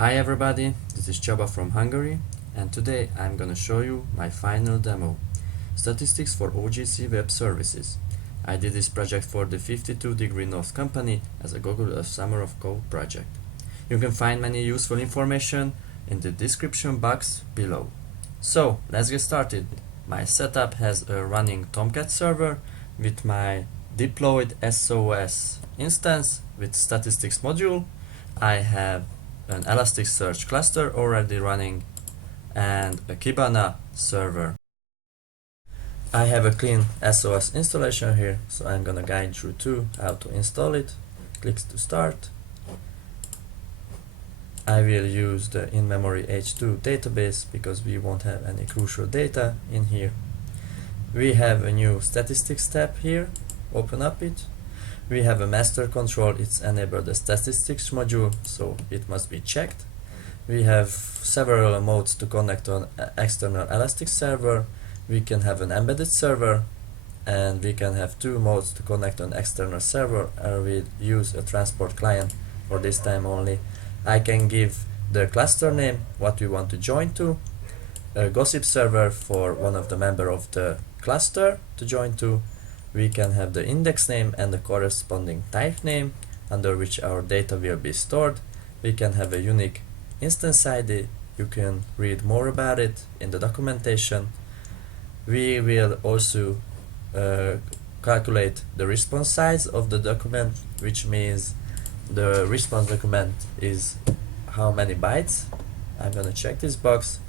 Hi everybody, this is Csaba from Hungary, and today I'm gonna show you my final demo, Statistics for OGC Web Services. I did this project for the 52 Degree North company as a Google Summer of Code project. You can find many useful information in the description box below. So let's get started. My setup has a running Tomcat server with my deployed SOS instance with statistics module. I have an Elasticsearch cluster already running and a Kibana server. I have a clean SOS installation here, so I'm gonna guide you through how to install it. Click to start. I will use the in-memory H2 database because we won't have any crucial data in here. We have a new statistics tab here. Open up it. We have a master control, it's enabled the statistics module, so it must be checked. We have several modes to connect on external Elastic server. We can have an embedded server, and we can have two modes to connect on external server. I will use a transport client for this time only. I can give the cluster name, what we want to join to, a gossip server for one of the member of the cluster to join to. We can have the index name and the corresponding type name under which our data will be stored. We can have a unique instance ID. You can read more about it in the documentation. We will also calculate the response size of the document, which means the response document is how many bytes. I'm gonna check this box.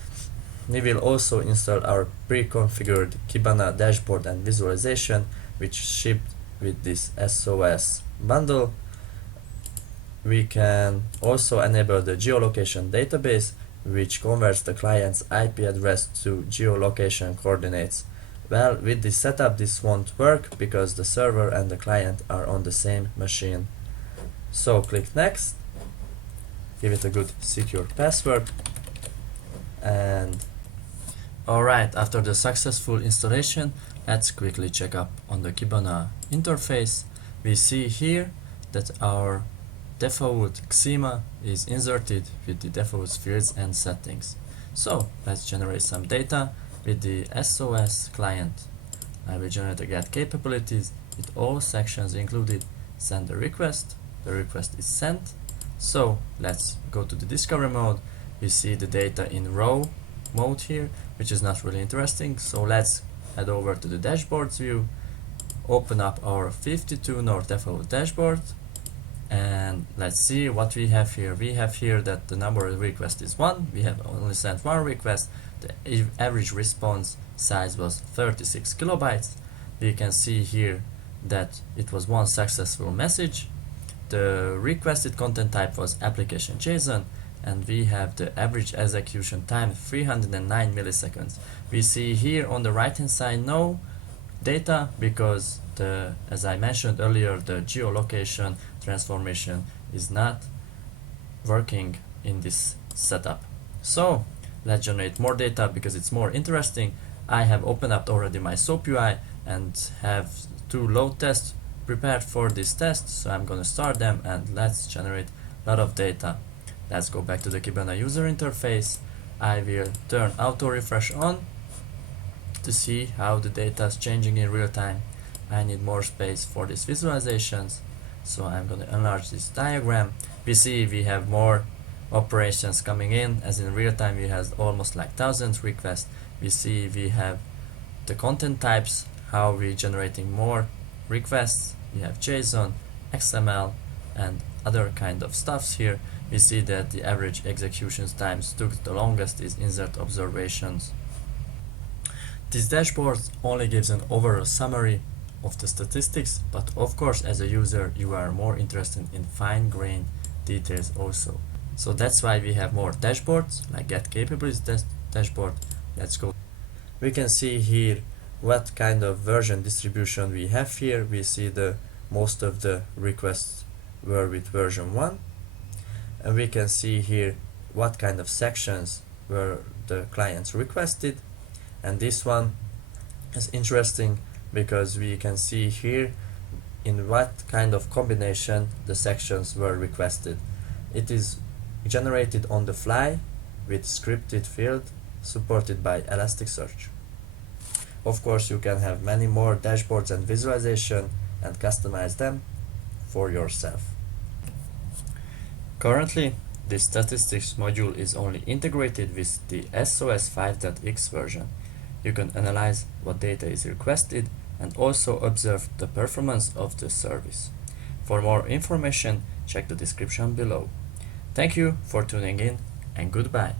We will also install our pre-configured Kibana dashboard and visualization, which shipped with this SOS bundle. We can also enable the geolocation database, which converts the client's IP address to geolocation coordinates. Well, with this setup this won't work because the server and the client are on the same machine. So click next, give it a good secure password, and alright, after the successful installation, let's quickly check up on the Kibana interface. We see here that our default schema is inserted with the default fields and settings. So let's generate some data with the SOS client. I will generate a get capabilities with all sections included. Send the request is sent. So let's go to the discovery mode. We see the data in row mode here, which is not really interesting, so let's head over to the dashboards view, open up our 52 North default dashboard, and let's see what we have here. We have here that the number of requests is 1, we have only sent 1 request, the average response size was 36 kilobytes. We can see here that it was one successful message. The requested content type was application JSON, and we have the average execution time 309 milliseconds. We see here on the right hand side no data because as I mentioned earlier, the geolocation transformation is not working in this setup. So let's generate more data because it's more interesting. I have opened up already my SOAP UI and have 2 load tests prepared for this test, so I'm gonna start them and let's generate a lot of data. Let's go back to the Kibana user interface. I will turn auto refresh on to see how the data is changing in real time. I need more space for these visualizations, so I'm going to enlarge this diagram. We see we have more operations coming in, as in real time we have almost like 1,000 requests. We see we have the content types, how we're generating more requests. We have JSON, XML, and other kind of stuffs here. We see that the average execution times took the longest is insert observations. This dashboard only gives an overall summary of the statistics, but of course as a user you are more interested in fine-grained details also. So that's why we have more dashboards, like get capabilities dashboard. Let's go. We can see here what kind of version distribution we have here. We see the most of the requests were with version 1, and we can see here what kind of sections were the clients requested. And this one is interesting because we can see here in what kind of combination the sections were requested. It is generated on the fly with scripted field supported by Elasticsearch. Of course, you can have many more dashboards and visualization and customize them for yourself. Currently, this statistics module is only integrated with the SOS 5.x version. You can analyze what data is requested and also observe the performance of the service. For more information, check the description below. Thank you for tuning in and goodbye.